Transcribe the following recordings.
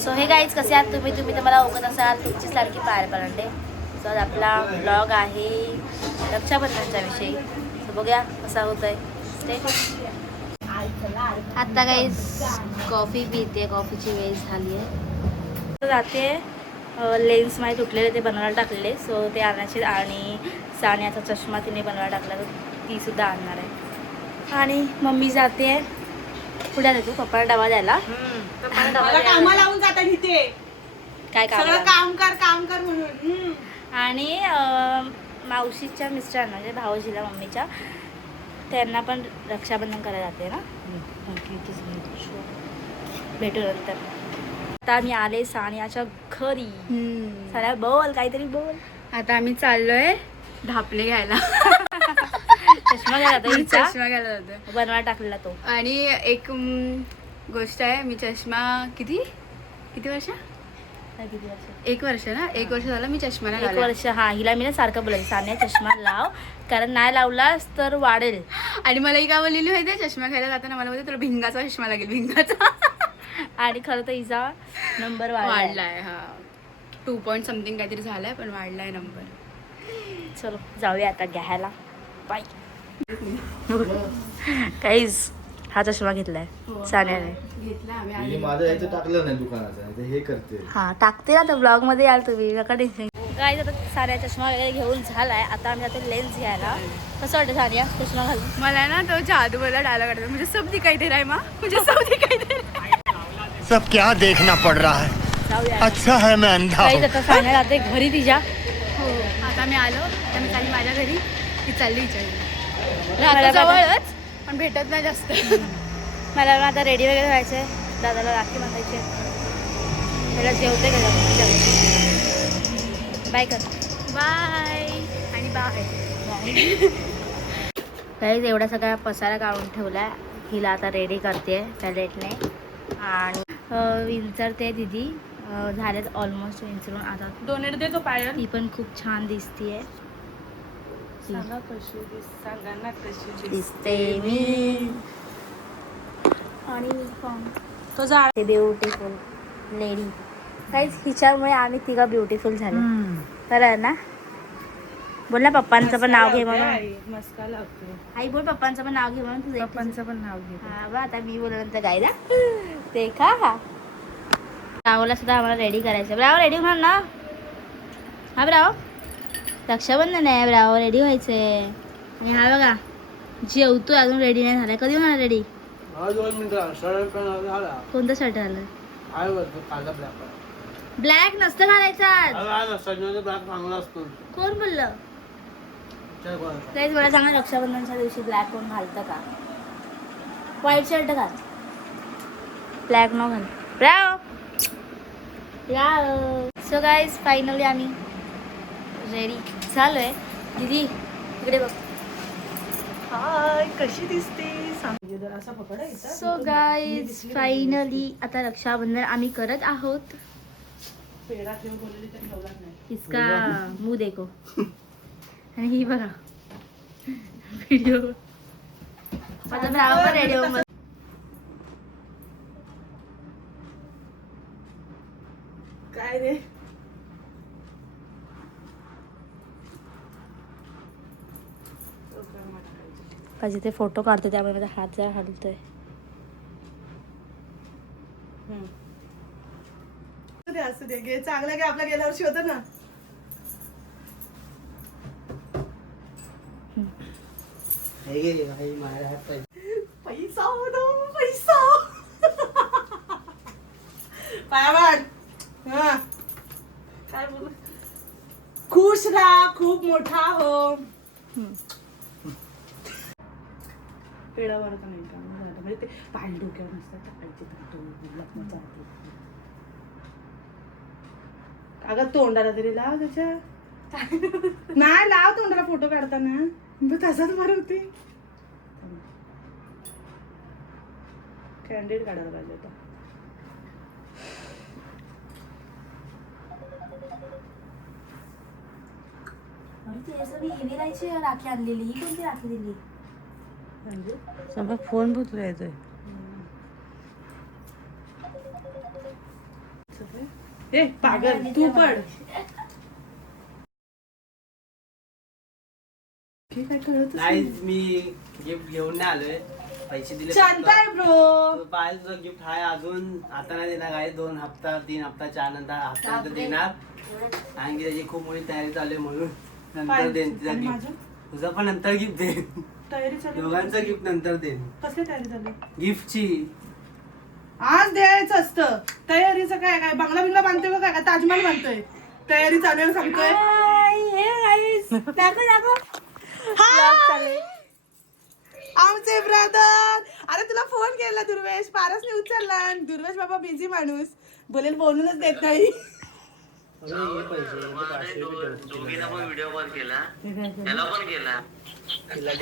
So हे guys कसे आहात तुम्ही तर मला ओळखत असाल तुमची सारखी पायल परांडे. सो आज आपला ब्लॉग आहे रक्षाबंधनच्या विषयी. सो बघूया कसा होत आहे. आता गाईज कॉफी पिते, कॉफीची वेळ झाली आहे. जाते लेन्स माझे तुटलेले ते बनवायला टाकलेले. सो ते आणायचे आणि सानियाचा चष्मा तिने बनवायला टाकला तर ती सुद्धा आणणार आहे. आणि मम्मी जाते पुढे आले तू पप्पाला डबा द्यायला. कामा लावून जातात इथे काय सगळं काम कर म्हणून. आणि मावशीच्या मिस्टरांना म्हणजे भाऊजीला मम्मीच्या त्यांना पण रक्षाबंधन करायला जाते ना. भेटू नंतर. आता मी आले सानियाच्या घरी. सानिया बोल काहीतरी बोल. आता आम्ही चाललोय ढापले घ्यायला. चष्मा घ्यायला जातो. चष्मा घ्यायला जातो बनवायला टाकलेला तो. आणि एक गोष्ट आहे, मी चष्मा किती वर्ष? किती वर्ष? 1 वर्ष ना. 1 वर्ष झालं मी चष्मा नाही 1 घातला. वर्ष. हा हिला मी ना सारखं बोलायचं सानिया चष्मा लाव कारण नाही लावलास तर वाढेल. आणि मला ही काय बोललेली माहिती, चष्मा घ्यायला जाताना मला बोलते तुला भिंगाचा चष्मा लागेल, भिंगाचा. आणि खरं तर हिचा नंबर वाढलाय. हा 2 पॉइंट समथिंग काहीतरी झालाय, पण वाढलाय नंबर. चलो जाऊया आता घ्यायला. बाय. काहीच हा चष्मा घेतलाय सानियाने. घेतला मी आम्ही. माझं याचं टाकलं नाही दुकानाचं, नाही तर हे करते. हा टाकते ना तर ब्लॉग मध्ये याल तुम्ही. नका टेन्शन. काय आता साऱ्या चष्मा वगैरे घेऊन झालाय. आता आम्ही आता लेन्स घ्यायला. कसं वाटतं सानिया चष्मा घालून? मला ना तो जादूवाला डायलॉग आठवतो, मुझे सब दिखाई दे रहा है माँ, मुझे सब दिखाई दे रहा है. सब क्या देखना पड़ रहा है. जाऊया. अच्छा है मैं अंधा काहीच हूँ. आता सानिया जाते घरी तिच्या. हो आता मी आलो, आता मी चालली माझ्या घरी. ती चालली विचारली मला जवळच, पण भेटत नाही जास्त. मला आता रेडी वगैरे व्हायचंय. दादाला राखी बांधायची. त्याला जेवते का बाय कर. बाय आणि बाय. काहीच एवढा सगळा पसारा काढून ठेवला आहे. हिला आता रेडी करते पॅलेटने आणि विंचरते दिदी. झालेत ऑलमोस्ट विंचरून. आता डोनेट दे तो पायल. ती पण खूप छान दिसतीये. सांगा कशी सांगा ना कशी दिसते मी. आणि तो झाड ब्युटिफुल लेडी. काहीच हिच्यामुळे आम्ही तिघा ब्युटिफुल झालो. खरं ना. बोल ना पप्पांचं पण नाव घे म्हणून. मस्का लागतो. आई बोल पप्पांचं पण नाव घे म्हणून. तुझं पप्पांचं पण नाव घे. हा बा आता मी बोलल्यानंतर गायला ते का. ब्रावोला सुद्धा आम्हाला रेडी करायचं. ब्रावो रेडी होणार ना. हा ब्रावो रक्षाबंधन आहे. ब्रावो रेडी व्हायचंय. आणि हा बघा जेवतोय अजून रेडी नाही झालाय. कधी होणार रेडी? 2 मिनिटं शर्ट झाला. कोणतं शर्ट आलं? आहे वरती काळा ब्लॅक. ब्लॅक नसतं घालायचा. ब्लॅक चांगला असतो. कोण बोललं? तेच मला सांगा रक्षाबंधनच्या दिवशी ब्लॅक कोण घालतं का? व्हाईट शर्ट घाल. ब्लॅक न घाल. ब्रावो सो गाईज फायनली आम्ही रेडी झालोय. दीदी इकडे बघ. हाय कशी दिसते सांग. सो गाईज फायनली आता रक्षाबंधन आम्ही करत आहोत. इसका मुंह देखो. आणि ही बघा व्हिडिओ. माझा भाव पण रेडिओ मध्ये. काय रे पाहिजे ते फोटो काढतो त्यामुळे माझा हात जरा हलतोय. असू दे घे चांगला घे. आपला गेल्या वर्षी होतं ना. पैसा होतो पैसा. पायावाड. हा काय बोल. खुश राहा खूप मोठा हो. पेडावर का नाही का म्हणजे ते पाय डोक्यावर नसतात टाकायचे. अगं तोंडाला तरी लाव त्याच्या. नाही लाव तोंडाला फोटो काढताना. तसाच भरवते. कॅन्डिड काढायला पाहिजे होता. राखी आणलेली. ही कोणती राखी दिली? फोन बुतला येतोय. ए पागल तू पण हे काय कळतच नाही. गाईज मी गिफ्ट घेऊन नाही आलोय, पैसे दिले शांत आहे ब्रो. पाहिजे तुझं गिफ्ट आहे अजून आता नाही देणार काय 2 हप्ता 3 हप्ताच्या नंतर हप्ता नंतर देणार. कारण की त्याची खूप मोठी तयारी चालू आहे म्हणून नंतर देईन तुझा आणि गिफ्ट. माझं तुझं पण नंतर गिफ्ट दे, तयारी चालू. दोघांचं गिफ्ट नंतर देईन. कसली तयारी झाली? गिफ्टची आज द्यायचं असतं. तयारीचं काय काय बंगला बिंगला बांधतोय का काय ताजमहल बांधतोय? तयारी चालू आहे सांगतोय. आमचे ब्रदर. अरे तुला फोन केला दुर्वेश, पारसने उचलला. दुर्वेश बाबा बिझी माणूस, बोलेल बोलूनच देत नाही.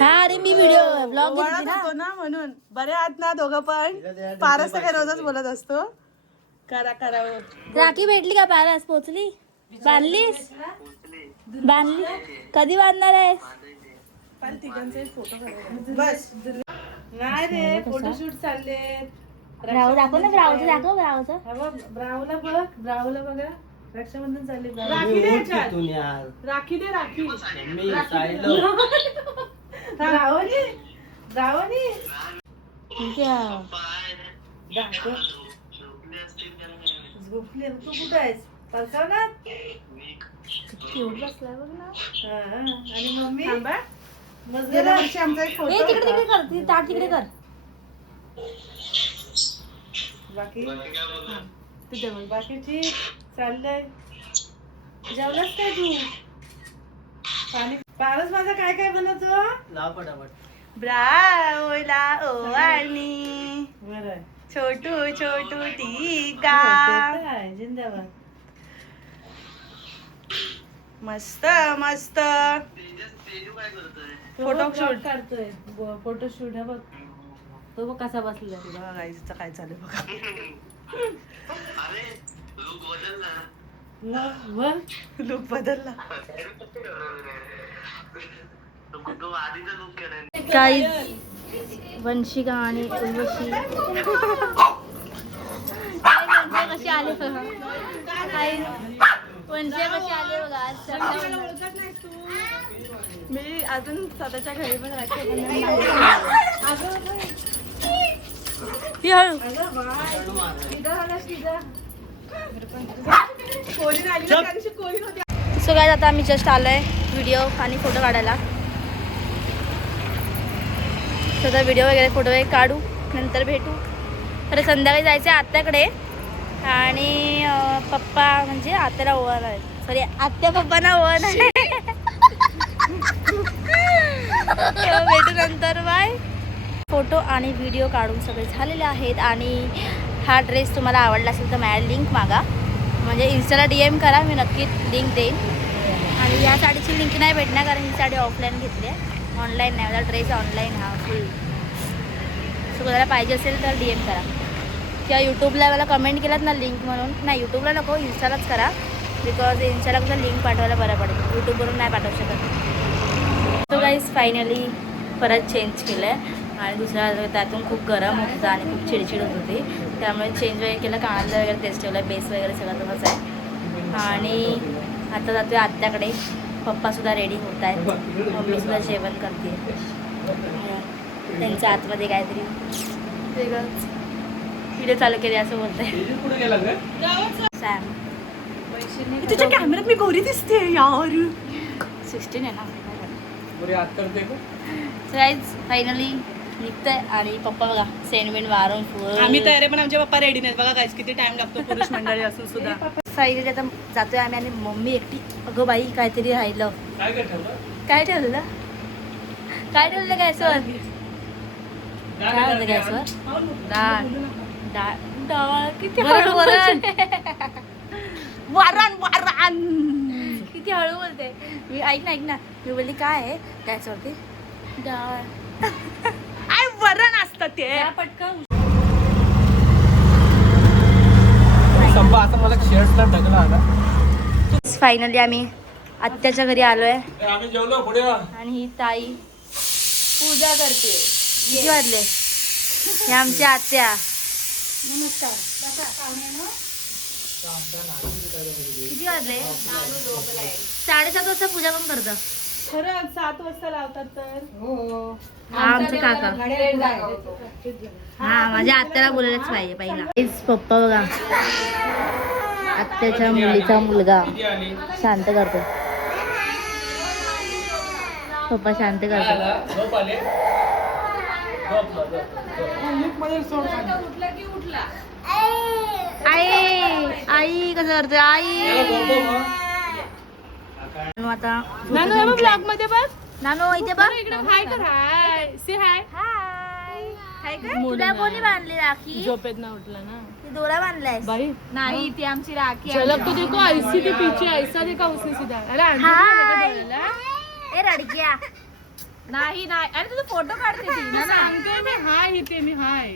हा अरे मी व्हिडिओ ब्लॉग ओळख होतो ना म्हणून. बरे आहात ना दोघं पण? पारस तर काय रोजच बोलत असतो. करा करा. राखी भेटली का? पारस पोचली? बांधलीस? बांधली? कधी बांधणार आहेस? पण तिघांचे फोटो बस. नाही रे फोटोशूट चालले. ब्राऊ दाखव ना, ब्राऊचं दाखव, ब्राऊचं. ब्राऊला बघ, ब्राऊला बघा. रक्षाबंधन चालले. राखी दे याच्यात. तिथून यार राखी दे राखी. मी साईडला रावणी रावणी झोपली. तू कुठं आहेस? परसावनात? बसलाय बघ ना. आणि मम्मी गेल्या वर्षी आमचा एक ए फोटो तिकडे तिकडे होता. कर, ती ताट तिकडे कर. बाकी तुझ्या बाकीची चाललंय. जेवलास काय तू? पाणी पारस माझा काय काय बनवतो? लाव पटापट. ब्राऊला ओवाळणी. बरं. छोटू छोटू टीका. जिंदाबाद. मस्त मस्त फोटोशूट काढतोय फोटोशूट. हा बघ तो बघ कसा बसला. बघा गाईचं काय चालू आहे बघा. लुक बदलला. काही वंशिका आणि उर्वशी कशी आले बघा. वंशिका कशी आले बघा आज. मी अजून स्वतःच्या घरी पण राखी ही हळू. सो काय आता आम्ही जस्ट आलोय व्हिडिओ आणि फोटो काढायला. तर व्हिडिओ वगैरे फोटो वगैरे काढू, नंतर भेटू. तर संध्याकाळी जायचं आहे आत्याकडे. आणि पप्पा म्हणजे आत्याला ओवाळणार आहे. सॉरी आत्या पप्पांना ओवाळणार आहे. भेटू नंतर. बाय. फोटो आणि व्हिडिओ काढून सगळे झालेले आहेत. आणि हा ड्रेस तुम्हाला आवडला असेल तर माझ्या लिंक मागा, म्हणजे इन्स्टाला DM करा, मी नक्की लिंक देईन. आणि या साडीची लिंक नाही भेटणार कारण ही साडी ऑफलाईन घेतली आहे, ऑनलाईन नाही. माझा ड्रेस ऑनलाईन हा फुल. सो कोणाला पाहिजे असेल तर DM करा किंवा यूट्यूबला मला कमेंट केलात ना लिंक म्हणून. नाही यूट्यूबला नको, इन्स्टालाच करा. बिकॉज इन्स्टाला कसं लिंक पाठवायला बरं पडेल, यूट्यूबवरून नाही पाठवू शकत. सो गाईज फायनली परत चेंज केलं आहे. आणि दुसऱ्या त्यातून खूप गरम होत होतं आणि खूप चिडचिड होत होती, त्यामुळे चेंज वगैरे केलं. कानातलं वगैरे तेच ठेवलं, बेस वगैरे सगळं तसंच आहे. आणि आता जातो आहे आत्याकडे. पप्पासुद्धा रेडी होत आहेत, मम्मीसुद्धा जेवण करते. त्यांच्या आतमध्ये काहीतरी वेगळंच व्हिडिओ चालू केले असं बोलत आहे सॅम. तुझ्या कॅमेऱ्यात मी गोरी दिसते यार. 16 आहे ना. सो गाईज फायनली निघतंय. आणि पप्पा बघा सेंडमेंट मारून फुल. आम्ही तयारी पण आमचे पप्पा रेडी नाहीत बघा गाईस. किती टाइम लागतो पुरुष मंडळी असून सुद्धा. फायनली आता जातोय आम्ही. आणि मम्मी एकटी. अगं बाई काहीतरी राहिलं. काय ठेवलं? काय ठेवलं गॅसवर? काय होतं गॅसवर? डाळ. डाळ डाळ किती हळू. वरण वारण वारण. किती हळू बोलते मी. ऐक ना मी बोलली काय आहे गॅसवरती? डाळ. आय वरण असतं ते. पटकन. संपा आता मला शर्टला ढकला आला. फायनली आम्ही आत्याच्या घरी आलोय. आम्ही जेवलो पुढे. आणि ही ताई पूजा करते. किती वाजले? हे आमची आत्या. नमस्कार. किती वाजले? 7:30 वाजता पूजा पण करतं. खरंच 7 वाजता लावतात तर. हा आमचा काका. हा माझ्या आत्याला बोलायलाच पाहिजे पहिला. हेच पप्पा बघा, आत्याच्या मुलीचा मुलगा शांत करतो. पप्पा शांत करतो. आई कसं करते आई. आता नानू ब्लॉग मध्ये बघ. नानू इथे बघ. हाय कर. हाय से हाय. हाय तुला कोणी बांधली राखी? झोपेत ना उठला ना ती दोरा बांधलाय भाई. नाही ती आमची राखी. झलक तो देखो ऐसी के पीछे ऐसा देखा उसने सीधा. अरे हाय. अंजली ए रडक्या. नाही नाही अरे तुझा फोटो काढते ती ना. सांगते मी हाय इथे मी हाय.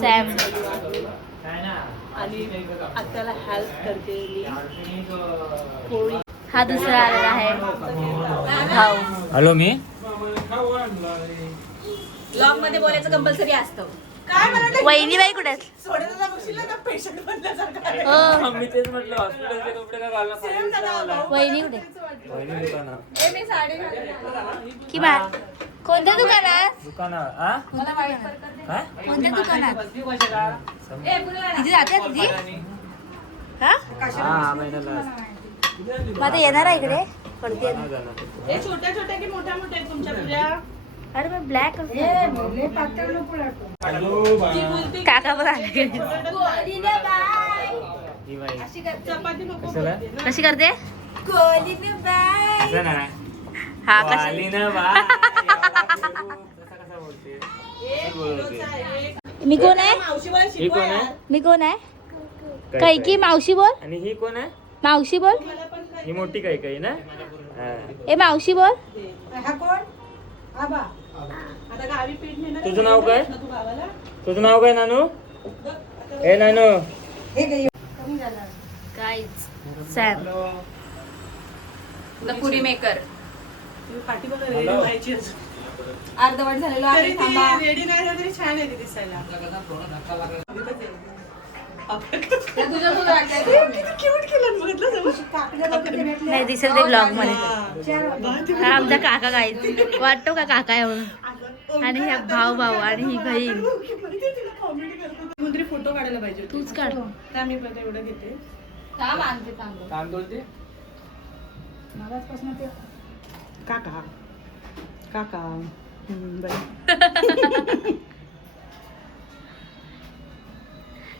सॅम आणि आत्याला हेल्प करते. हा दुसरा आलेला आहे भाऊ. हॅलो मी ब्लॉग मध्ये बोलायचं कंपल्सरी असतं. काय म्हणाले? वहिनी बाई कुठे आहेत? सोडायला बघशील ना पेशंट बनल्यासारखं आहे. हो मी तेच म्हटलं हॉस्पिटलचे कपडे का घालणं वहिनी कुठे? ए मी साडी घातली. की कोणत्या दुकानात? दुकानावर कोणत्या दुकानात? ए पुढे तिथे जाते तुझी? हा हा महिन्याला मग आता येणार आहे इकडे पडते. हे छोट्या छोट्या की मोठ्या मोठ्या आहेत तुमच्या पूजा? अरे मग ब्लॅक काका पण आले. चपाती नको. कशी करते? हा कशी? मी कोण आहे? मावशी मला ही कोण आहे? मी कोण आहे? कैकी मावशी बोल. आणि ही कोण आहे? मावशी बोल. ही मोठी काही काही ना. ए मावशी बोल. हा कोण? आबा. आता गावी पीठ नेणार. तुझं नाव काय? तू गावाला? तुझं नाव काय नानू? ए Nanu guys Sam the puri maker. तुम्ही पाठी बघा रेडी व्हायची अजून. अर्धवट झालेलो आहे. तरी थांबा. ती रेडी नाही झाली तरी छान आहे ती दिसायला. त्या तुझ्या दूध राखते. किती क्यूट केलं बघितलं समोर. नाही दिसेल ते ब्लॉग मध्ये. हा आमचा काका गाईज वाटतो का काका आहे म्हणून. आणि ह्या भाऊ भाऊ आणि ही बहीण. कोणतरी फोटो काढायला पाहिजे. तूच काढ. त्या मी पण एवढं घेते. थांब आणते थांब. तांदूळ ते काका काका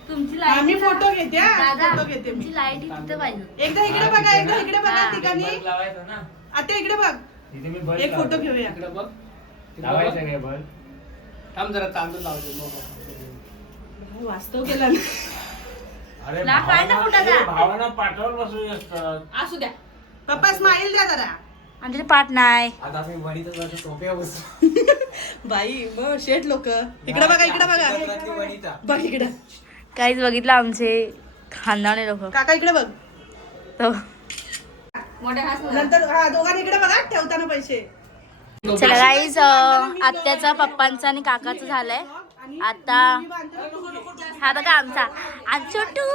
तुमची आम्ही लाईट फोटो घेते हा. दादा फोटो घेते मी. तुमची लाईट तिथं पाहिजे. एकदा इकडे बघा एकदा इकडे बघा ठिकाणी. लावायचं ना. आता इकडे बघ. इथे मी बल्ब एक फोटो घेऊया. लावायचं काय बल्ब? थांब जरा तांदूळ लावतो. वास्तव केला ना. अरे ला, काढ ना फुटाचा. भावांना पाठवून बसू असतात. असू द्या. पप्पा स्माईल द्या जरा. आणि तिथे पाठ नाही. आता आम्ही वणीचा सोप्या बसतो. बाई मग शेट लोक इकडे बघा इकडे बघा. वणीचा बघ इकडे. काहीच बघितलं आमचे खानदानी लोक. काका इकडे बघ. मोठ्या हात नंतर हा दोघांनी इकडे बघा ठेवताना पैसे. चला गाईज आत्याचा पप्पांचा आणि काकाचं झालंय. आता हा बघा आमचा आणि छोटू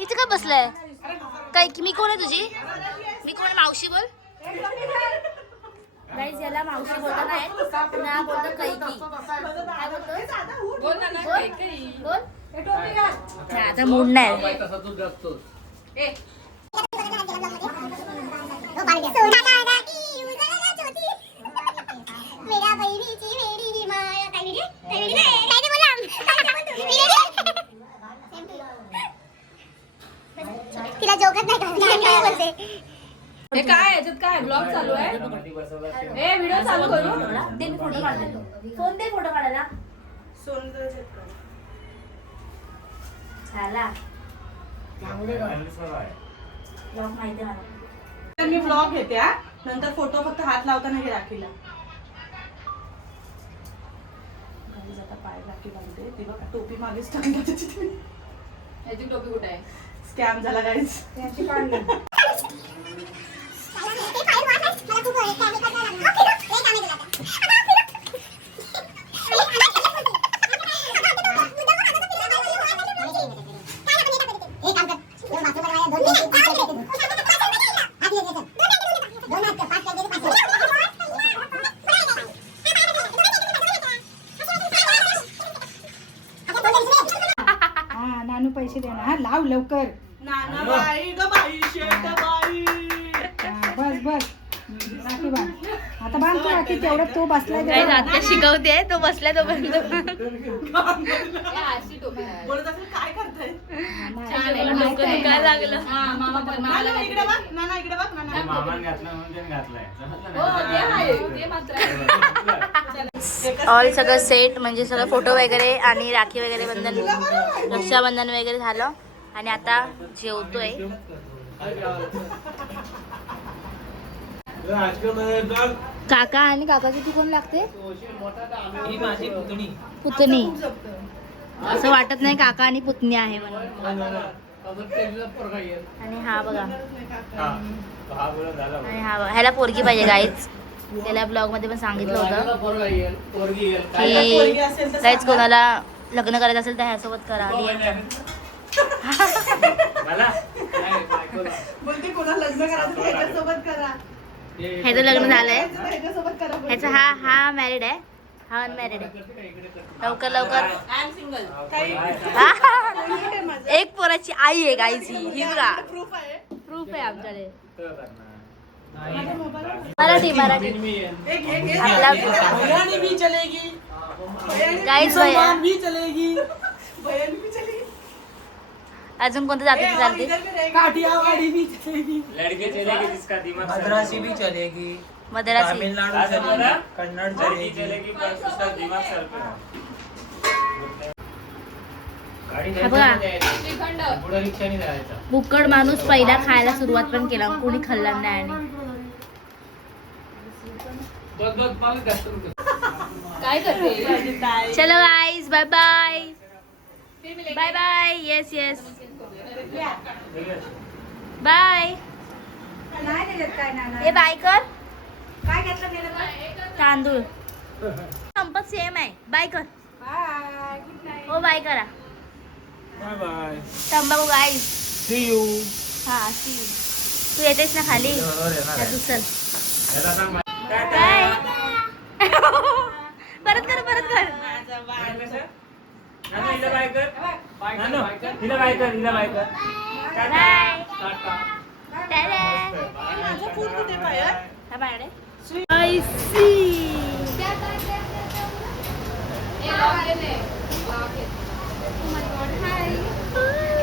इथे का बसलाय? काय की मी कोण आहे तुझी? मी कोण? मावशी बोल. गाईज याला मावशी बोलता नाही ना, बोलतो कैकी. काय बोलतो? बोल ना ना. बोल. बोल. नाही, आता मूड नाही. तसा तू जगतोस. ए तिला जोकच नाही बोलते. हे काय याच्यात काय ब्लॉग चालू आहे? ए व्हिडिओ चालू करू. दे मी फोटो काढायला. फोन दे फोटो काढायला. झाला. ब्लॉग माहिती आहे मला. तर मी ब्लॉग घेते हा. नंतर फोटो फक्त हात लावताना घे राखीला. आता पाय राखी बांधते. ती बघा टोपी मागेच टाकली त्याची. याची टोपी कुठे आहे? स्कॅम झाला गाईस. एक काम कर दे ना. हा लाव लवकर. नाना बाई ग बाई शेट बाई. हा, बस बस. राखी बांध. आता बांध तू राखी. तेवढं तो बसलाय काही जरा. आता शिकवते तो बसलाय तो बंद बोलत असेल काय करताय. डोकं दुखायला लागलं. नाना इकडे बघ. नाना इकडे बघ. ऑल सगळं सेट म्हणजे सगळं फोटो वगैरे आणि राखी वगैरे बंधन रक्षाबंधन वगैरे झालं आणि आता जेवतोय. काका आणि काकाची ती कोण लागते? ही माझी पुतणी. पुतणी. असं वाटत नाही काका आणि पुतणी आहे म्हणून. आणि हा बघा आणि हा बघा ह्याला पोरगी पाहिजे गाईच. त्याला ब्लॉग मध्ये पण सांगितलं होतं की गाईच कोणाला लग्न करायचं असेल तर ह्यासोबत करा. बोलते कोणाला लग्न करायचं ह्याच्यासोबत करा. ह्याचं लग्न झालंय. ह्याच्यासोबत करा. ह्याचा हा मॅरिड आहे. हा अनमॅरिड आहे. लवकर लवकर. एक पोराची आई आहे गाईची. ही बघा प्रूफ आहे. प्रूफ आहे आमच्याकडे. मराठी मराठी आपला भयानी भी चलेगी. गाईच भैया. भी चलेगी. भयानी भी चलेगी. अजून कोणत्या जातीची चालते? काठियावाड़ी भी चलेगी. मद्रासी भी चलेगी. मद्रासी. तमिलनाडू चलेगी. कन्नड़ चलेगी. हा बघा पुढे रिक्षाने जायचा. बुक्कड माणूस पहिला खायला सुरुवात पण केला. कोणी खाल्ला नाही. आणि बघ बघ मला जास्त काय करते? चलो guys bye bye. Bye bye. Yes yes bye. नाही देत काय नाना. हे बाय कर. काय घेतलं नेलं? तांदूळ संपत सेम आहे. बाय कर. बाय. Good night. हो बाय करा. Bye bye. तंबाखू गाईज. See you. हा सी यू. तू येतेस ना खाली? तर तू चल. बाय. परत कर परत कर. बाय. माझा फोन कुठे पाहिजे. हा माझ्याकडे. I see.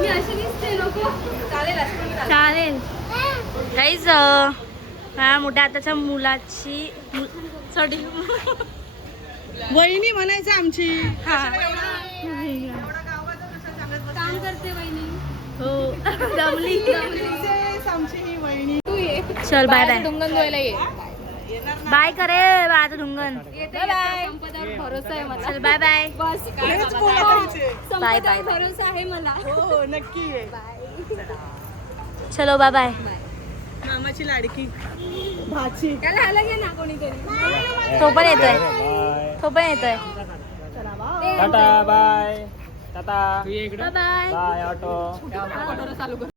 मी अशी दिसते नको. चालेल काहीच. हा मोठ्या आताच्या मुलाची सॉरी वहिनी म्हणायचं आमची. काम करते वहिनी. हो दमली. आमची ही वहिनी. तू ये. चल बाय बाय. डुंगन धुवायला ये. बाय करे माझं ढुंगण. संपदावर भरोसा आहे मला. चल बाय बाय. बस हेच बोलायचे. Bye bye. भरोसा आहे मला. हो नक्की आहे. चलो बाय बाय. मामाची लाडकी भाची. त्याला ह्याला घे ना कोणीतरी. तो पण येतोय. तो पण येतोय. Tata bye. Tata. Bye bye. Bye auto. चालू कर.